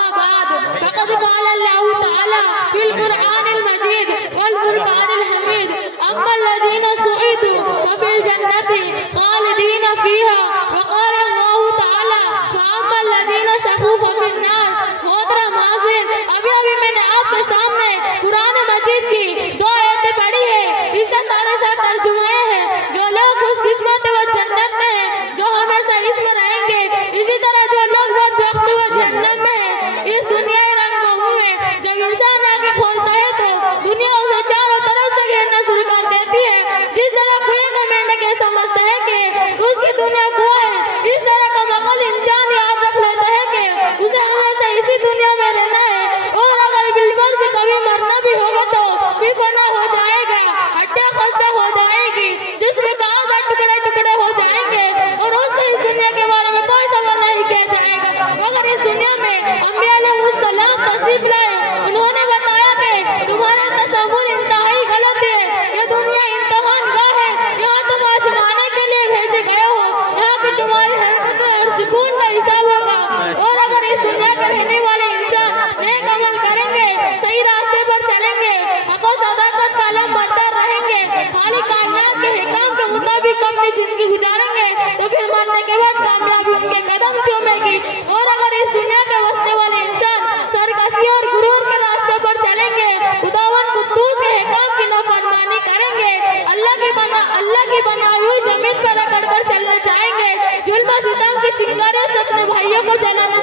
अम्मा बाद फ़क़द क़ाल अल्लाहु तआला फ़िल क़ुरआनिल मजीद वल फ़ुरक़ानिल हमीद अम्मल्लज़ीना सुईदू फ़फ़िल जन्नति ख़ालिदीना फ़ीहा व क़ाल अल्लाहु तआला फ़अम्मल्लज़ीना शक़ू फ़फ़िन नार। मोहतरम हाज़िर, अभी मैंने आपके सामने कुरान मजीद की 2 आयतें पढ़ी है। इसका सारे साथ तर्जुमा है, जो लोग खुशकिस्मत व जन्नत में हैं, जो हमेशा इसमें रहेंगे, इसी तरह जो लोग बदबख्त व जहन्नम में हैं। इस दुनिया रंग बहू में जब इंसान आगे खोलता है तो दुनिया उसे चारों तरफ से घेरना शुरू कर देती है। जिस तरह कुएं का मेंढक ये समझता है कि उसकी दुनिया कुआं है, इस तरह का मकल इंसान याद रख लेता है कि उसे हमेशा इसी दुनिया में रहना है, और अगर बिलफर्ज कभी मरना भी होगा तो भी फना हो जाएगा, हड्डियां खस्ता हो जाएगी, जिसमें कागज टुकड़े टुकड़े हो जाएंगे, और उससे इस दुनिया के बारे में कोई सवाल नहीं किया जाएगा। मगर इस दुनिया में अंबिया अलैहिस्सलाम तशरीफ लाए, उन्होंने बताया कि तुम्हारा तसव्वुर इंतहाई गलत है, ये दुनिया इम्तिहान गाह है, यहाँ तुम आजमाने के लिए भेजे गए हो, यहाँ की तुम्हारी हरकतों और सुकून का हिसाब होगा। और अगर इस दुनिया के रहने वाले इंसान नेक अमल करेंगे, सही रास्ते पर चलेंगे, हक और सदाकत का अलम बरकरार रहेंगे, खाली कायनात के हिकाम के मुताबिक अपनी जिंदगी गुजारेंगे, तो फिर मरने के बाद कामयाबी उनके कदम चूमेगी। और अगर इस दुनिया के बसने वाले इंसान सरकशी और गुरूर के रास्ते पर चलेंगे, खुदावंद कुद्दूस के हिकाम की नाफरमानी करेंगे, अल्लाह की बनाई हुई जमीन पर रगड़ कर चलना चाहेंगे, जुल्म और सितम की चिंगारियों से अपने भाइयों को जलाना